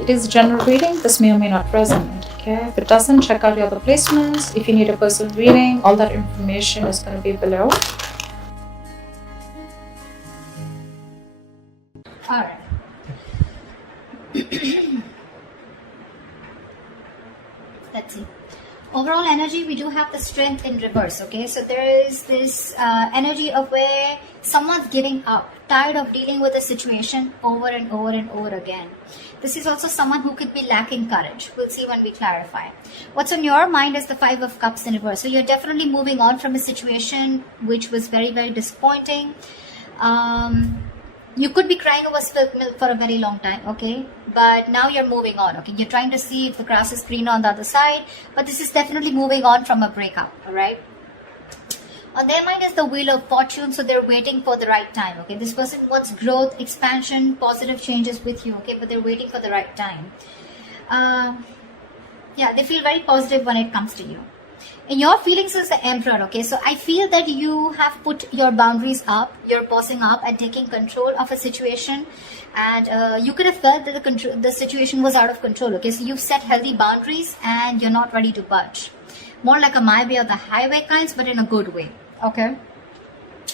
it is general reading. This may or may not resonate. Okay, if it doesn't, check out your other placements. If you need a personal reading, all that information is going to be below. All right. Let's see. Overall energy, we do have the Strength in reverse. Okay, so there is this energy of where someone's giving up, tired of dealing with a situation over and over and over again. This is also someone who could be lacking courage. We'll see when we clarify. What's on your mind is the Five of Cups in reverse. So you're definitely moving on from a situation which was very, very disappointing. You could be crying over spilt milk for a very long time, okay? But now you're moving on, okay? You're trying to see if the grass is greener on the other side, but this is definitely moving on from a breakup, all right? On their mind is the Wheel of Fortune, so they're waiting for the right time, okay? This person wants growth, expansion, positive changes with you, okay? But they're waiting for the right time. Yeah, they feel very positive when it comes to you. In your feelings is the Emperor, okay? So I feel that you have put your boundaries up, you're pausing up and taking control of a situation, and you could have felt that the situation was out of control, okay? So you've set healthy boundaries and you're not ready to budge. More like a my way or the highway kinds, but in a good way, okay?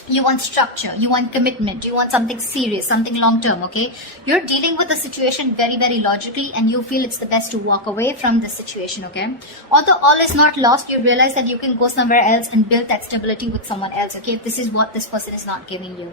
You want structure, you want commitment, you want something serious, something long-term, okay? You're dealing with the situation very, very logically and you feel it's the best to walk away from this situation, okay? Although all is not lost, you realize that you can go somewhere else and build that stability with someone else, okay? If this is what this person is not giving you.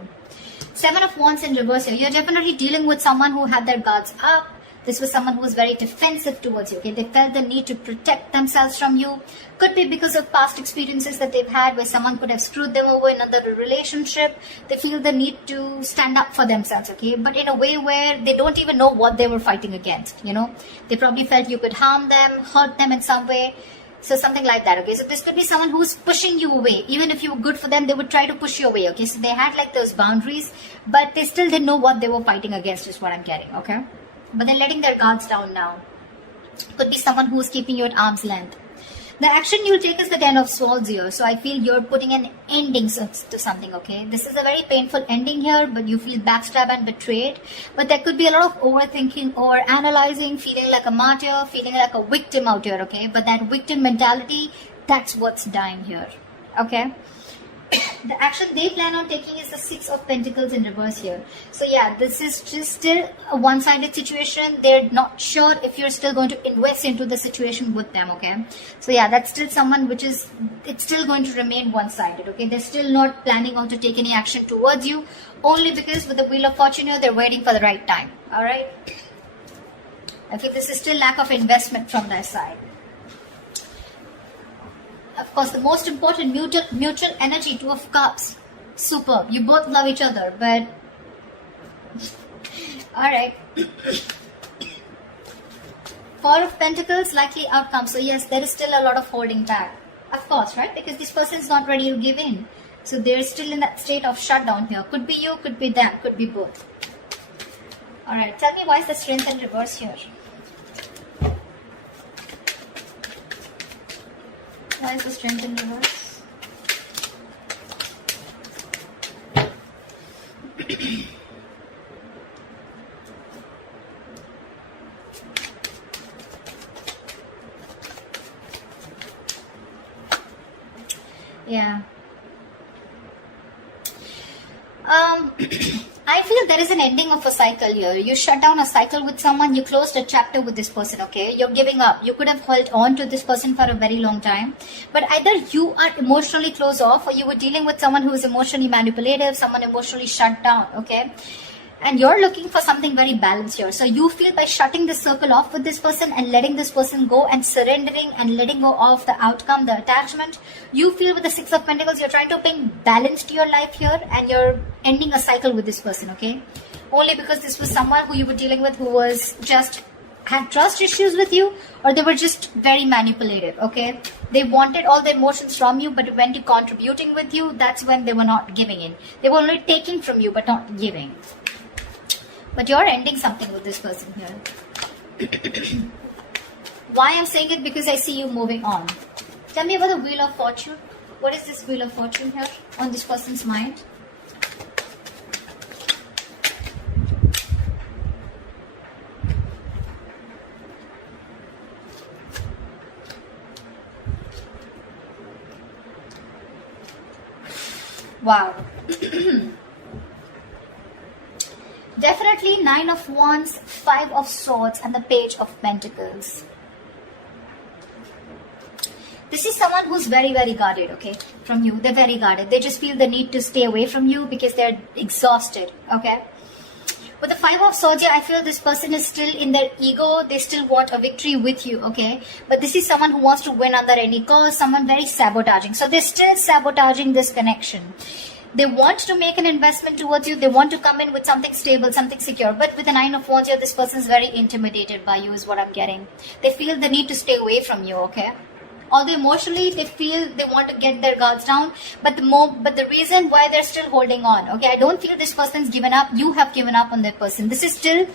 Seven of Wands in reverse here. You're definitely dealing with someone who had their guards up. This was someone who was very defensive towards you, okay? They felt the need to protect themselves from you. Could be because of past experiences that they've had where someone could have screwed them over in another relationship. They feel the need to stand up for themselves, okay? But in a way where they don't even know what they were fighting against, you know? They probably felt you could harm them, hurt them in some way. So something like that, okay? So this could be someone who's pushing you away. Even if you were good for them, they would try to push you away, okay? So they had like those boundaries, but they still didn't know what they were fighting against is what I'm getting, okay? But they're letting their guards down now. Could be someone who's keeping you at arm's length. The action you'll take is the Ten of Swords here. So I feel you're putting an ending to something, okay? This is a very painful ending here, but you feel backstabbed and betrayed. But there could be a lot of overthinking, over analyzing, feeling like a martyr, feeling like a victim out here, okay? But that victim mentality, that's what's dying here, okay? The action they plan on taking is the Six of Pentacles in reverse here. So yeah, this is just still a one-sided situation. They're not sure if you're still going to invest into the situation with them, okay? So yeah, that's still someone which is, it's still going to remain one-sided, okay? They're still not planning on to take any action towards you, only because with the Wheel of Fortune here, they're waiting for the right time, all right? I feel this is still lack of investment from their side. Of course, the most important mutual energy, Two of Cups. Superb. You both love each other, but alright. Four of Pentacles, likely outcome. So yes, there is still a lot of holding back. Of course, right? Because this person is not ready to give in. So they're still in that state of shutdown here. Could be you, could be them, could be both. Alright, tell me why is the Strength in reverse here? Why is the Strength in reverse? Yeah. I feel there is an ending of a cycle here. You shut down a cycle with someone, you closed a chapter with this person, okay? You're giving up. You could have held on to this person for a very long time. But either you are emotionally closed off or you were dealing with someone who is emotionally manipulative, someone emotionally shut down, okay? And you're looking for something very balanced here. So you feel by shutting this circle off with this person and letting this person go and surrendering and letting go of the outcome, the attachment, you feel with the Six of Pentacles, you're trying to bring balance to your life here and you're ending a cycle with this person, okay? Only because this was someone who you were dealing with who was just had trust issues with you, or they were just very manipulative, okay? They wanted all the emotions from you, but when to contributing with you, that's when they were not giving in. They were only taking from you, but not giving. But you're ending something with this person here. Why I'm saying it? Because I see you moving on. Tell me about the Wheel of Fortune. What is this Wheel of Fortune here on this person's mind? Wow. Definitely 9 of Wands, 5 of Swords, and the Page of Pentacles. This is someone who's very, very guarded, okay, from you. They're very guarded. They just feel the need to stay away from you because they're exhausted, okay. With the 5 of Swords here, I feel this person is still in their ego. They still want a victory with you, okay. But this is someone who wants to win under any cost, someone very sabotaging. So they're still sabotaging this connection. They want to make an investment towards you. They want to come in with something stable, something secure. But with the 9 of Wands here, this person is very intimidated by you is what I'm getting. They feel the need to stay away from you, okay. Although emotionally they feel they want to get their guards down, but the reason why they're still holding on, okay, I don't feel this person's given up. You have given up on that person. This is still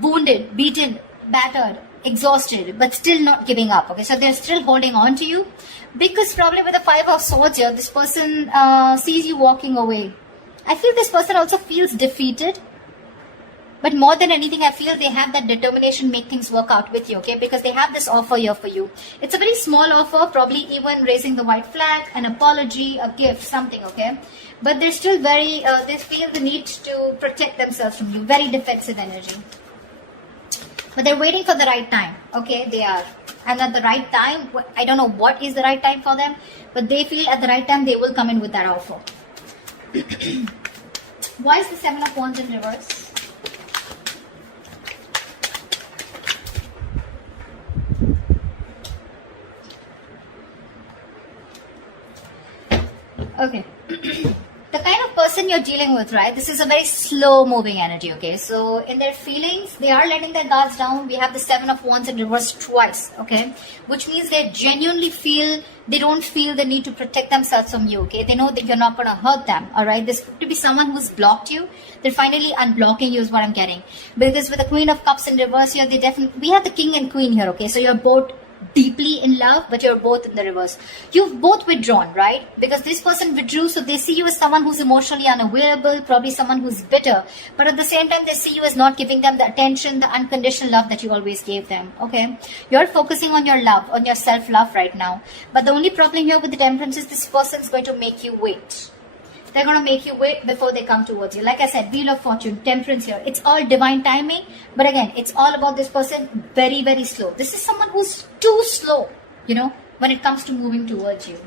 wounded, beaten, battered, exhausted, but still not giving up, okay. So they're still holding on to you because probably with the 5 of Swords here, this person sees you walking away. I feel this person also feels defeated. But more than anything, I feel they have that determination to make things work out with you, okay? Because they have this offer here for you. It's a very small offer, probably even raising the white flag, an apology, a gift, something, okay? But they're still very, they feel the need to protect themselves from you. Very defensive energy. But they're waiting for the right time, okay? They are. And at the right time, I don't know what is the right time for them, but they feel at the right time they will come in with that offer. Why is the 7 of Wands in reverse? Okay. The kind of person you're dealing with, right? This is a very slow moving energy, okay? So in their feelings, they are letting their guards down. We have the 7 of Wands in reverse twice, okay? Which means they genuinely feel, they don't feel the need to protect themselves from you, okay? They know that you're not going to hurt them, all right? This could be someone who's blocked you. They're finally unblocking you is what I'm getting. Because with the Queen of Cups in reverse here, they definitely, we have the King and Queen here, okay? So you're both deeply in love, but you're both in the reverse. You've both withdrawn, right? Because this person withdrew, so they see you as someone who's emotionally unavailable, probably someone who's bitter, but at the same time they see you as not giving them the attention, the unconditional love that you always gave them, okay? You're focusing on your love, on your self-love right now, but the only problem here with the Temperance is this person's going to make you wait. They're going to make you wait before they come towards you. Like I said, Wheel of Fortune, Temperance here. It's all divine timing. But again, it's all about this person very, very slow. This is someone who's too slow, you know, when it comes to moving towards you.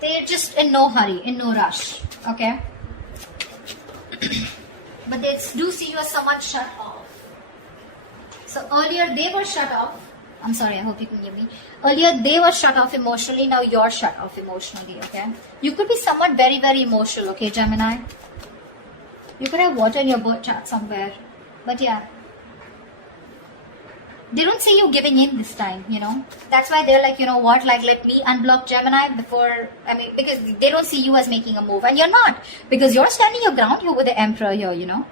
They're just in no hurry, in no rush. Okay? But they do see you as someone shut off. So earlier they were shut off. I'm sorry, I hope you can hear me. Earlier, they were shut off emotionally. Now you're shut off emotionally, okay? You could be somewhat very, very emotional, okay, Gemini? You could have water in your birth chart somewhere. But yeah. They don't see you giving in this time, you know? That's why they're like, you know what? Like, let me unblock Gemini before... I mean, because they don't see you as making a move. And you're not. Because you're standing your ground here with the Emperor here, you know?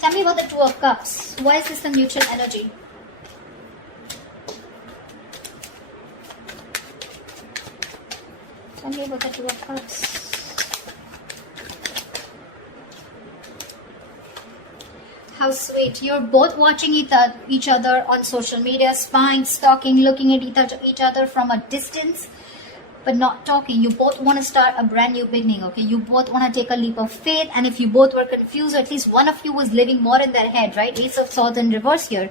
Tell me about the 2 of Cups. Why is this a neutral energy? Tell me about the 2 of Cups. How sweet. You're both watching each other on social media, spying, stalking, looking at each other from a distance, but not talking. You both want to start a brand new beginning, okay? You both want to take a leap of faith, and if you both were confused, or at least one of you was living more in their head, right? Ace of Swords in reverse here.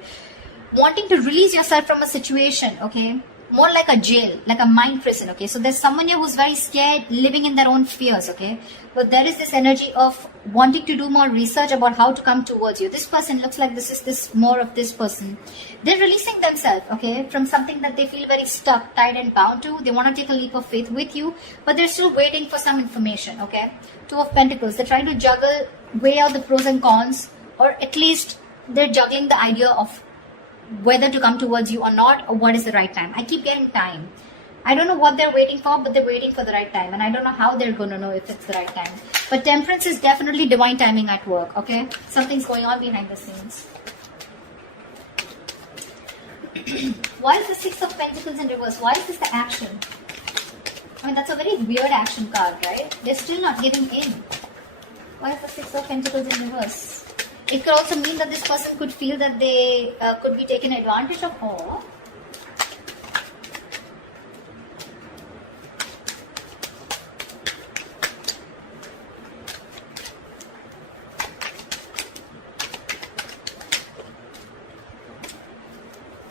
Wanting to release yourself from a situation, okay? More like a jail, like a mind prison, okay? So there's someone here who's very scared, living in their own fears, okay? But there is this energy of wanting to do more research about how to come towards you. This person looks like this is this more of this person. They're releasing themselves, okay, from something that they feel very stuck, tied and bound to. They want to take a leap of faith with you, but they're still waiting for some information, okay? 2 of Pentacles. They're trying to juggle, weigh out the pros and cons, or at least they're juggling the idea of whether to come towards you or not, or what is the right time. I keep getting time. I don't know what they're waiting for, but they're waiting for the right time. And I don't know how they're going to know if it's the right time. But Temperance is definitely divine timing at work, okay? Something's going on behind the scenes. Why is the 6 of Pentacles in reverse? Why is this the action? I mean, that's a very weird action card, right? They're still not giving in. Why is the 6 of Pentacles in reverse? It could also mean that this person could feel that they could be taken advantage of. Or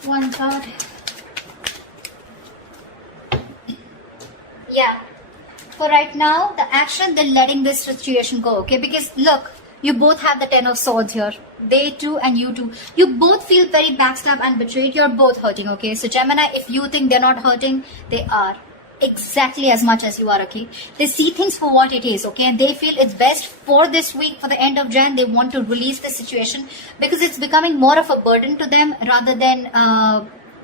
One card. Yeah. For right now, the action, they're letting this situation go, okay? Because look, you both have the Ten of Swords here. They too and you too. You both feel very backstabbed and betrayed. You're both hurting, okay? So Gemini, if you think they're not hurting, they are. Exactly as much as you are, okay? They see things for what it is, okay? And they feel it's best for this week, for the end of Jan, they want to release the situation because it's becoming more of a burden to them rather than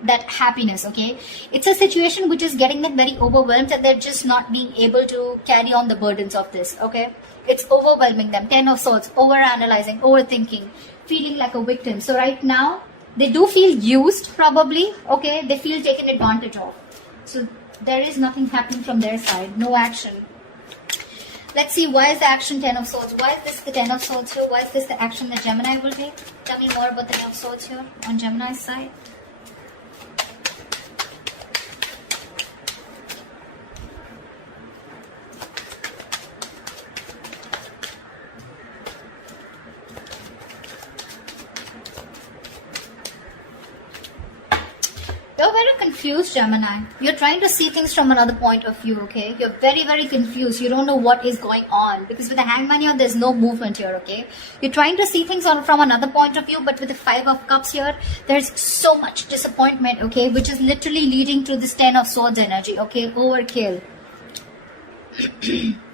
that happiness, okay? It's a situation which is getting them very overwhelmed and they're just not being able to carry on the burdens of this, okay? It's overwhelming them. Ten of Swords, overanalyzing, overthinking, feeling like a victim. So right now, they do feel used probably, okay? They feel taken advantage of. So there is nothing happening from their side, no action. Let's see, why is the action Ten of Swords? Why is this the Ten of Swords here? Why is this the action that Gemini will take? Tell me more about the Ten of Swords here on Gemini's side. You're very confused, Gemini. You're trying to see things from another point of view, okay? You're very, very confused. You don't know what is going on. Because with the Hangman here, there's no movement here, okay? You're trying to see things from another point of view, but with the Five of Cups here, there's so much disappointment, okay? Which is literally leading to this Ten of Swords energy, okay? Overkill.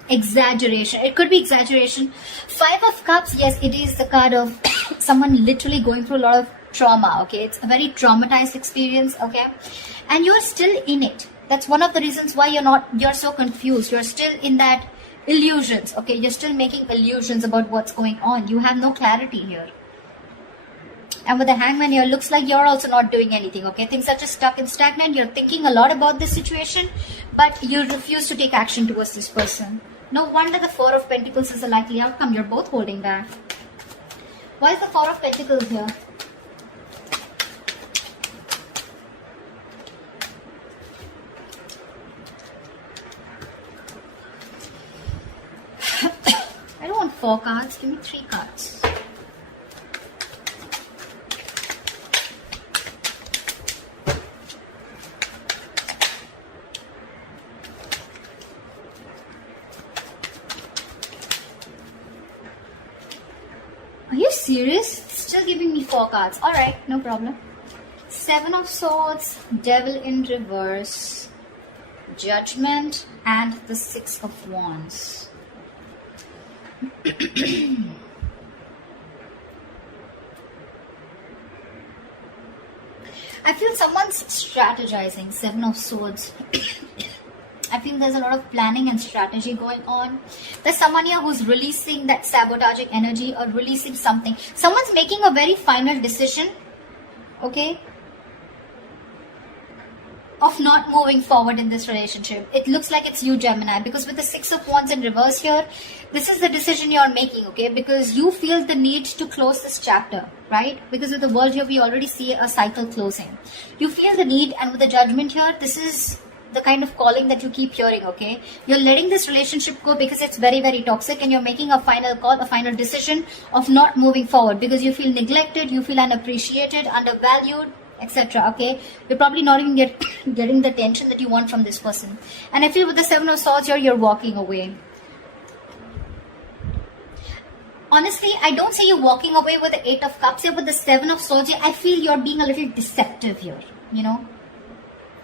Exaggeration. It could be exaggeration. Five of Cups, yes, it is the card of someone literally going through a lot of trauma, okay? It's a very traumatized experience, okay? And you're still in it. That's one of the reasons why you're so confused. You're still in that illusions, okay? You're still making illusions about what's going on. You have no clarity here. And with the Hangman here, looks like you're also not doing anything, okay? Things are just stuck and stagnant. You're thinking a lot about this situation, but you refuse to take action towards this person. No wonder the Four of Pentacles is a likely outcome. You're both holding back. Why is the Four of Pentacles here? I don't want 4 cards. Give me 3 cards. Are you serious? Still giving me 4 cards. Alright, no problem. 7 of Swords, Devil in reverse, Judgment, and the 6 of Wands. I feel someone's strategizing. 7 of Swords. I feel there's a lot of planning and strategy going on. There's someone here who's releasing that sabotaging energy or releasing something. Someone's making a very final decision, okay, of not moving forward in this relationship. It looks like it's you, Gemini, because with the 6 of Wands in reverse here, this is the decision you're making, okay, because you feel the need to close this chapter, right? Because with the World here, we already see a cycle closing. You feel the need, and with the Judgment here, this is the kind of calling that you keep hearing, okay? You're letting this relationship go because it's very, very toxic, and you're making a final call, a final decision of not moving forward because you feel neglected, you feel unappreciated, undervalued, etc. Okay, you're probably not even getting the attention that you want from this person. And I feel with the 7 of Swords here, you're walking away. Honestly, I don't see you walking away with the 8 of Cups here, but the 7 of Swords here, I feel you're being a little deceptive here, you know?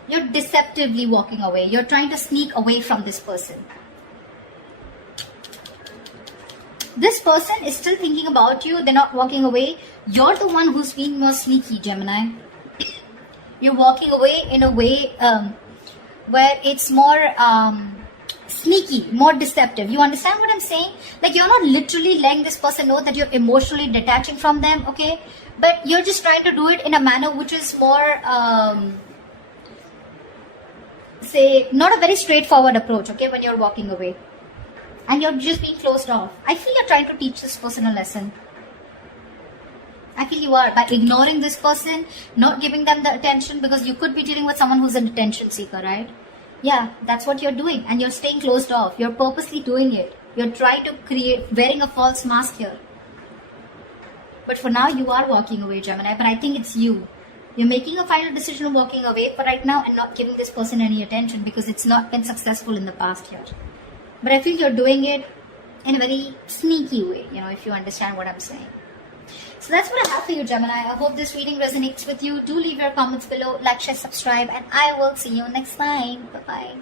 You're deceptively walking away. You're trying to sneak away from this person. This person is still thinking about you. They're not walking away. You're the one who's being more sneaky, Gemini. You're walking away in a way where it's more sneaky, more deceptive. You understand what I'm saying? Like, you're not literally letting this person know that you're emotionally detaching from them, okay? But you're just trying to do it in a manner which is more, say, not a very straightforward approach, okay, when you're walking away. And you're just being closed off. I feel you're trying to teach this person a lesson. I feel you are, by ignoring this person, not giving them the attention, because you could be dealing with someone who's an attention seeker, right? Yeah, that's what you're doing, and you're staying closed off. You're purposely doing it. You're trying to create, wearing a false mask here. But for now, you are walking away, Gemini, but I think it's you. You're making a final decision of walking away for right now and not giving this person any attention because it's not been successful in the past here. But I feel you're doing it in a very sneaky way, if you understand what I'm saying. So that's what I have for you, Gemini. I hope this reading resonates with you. Do leave your comments below, like, share, subscribe, and I will see you next time. Bye-bye.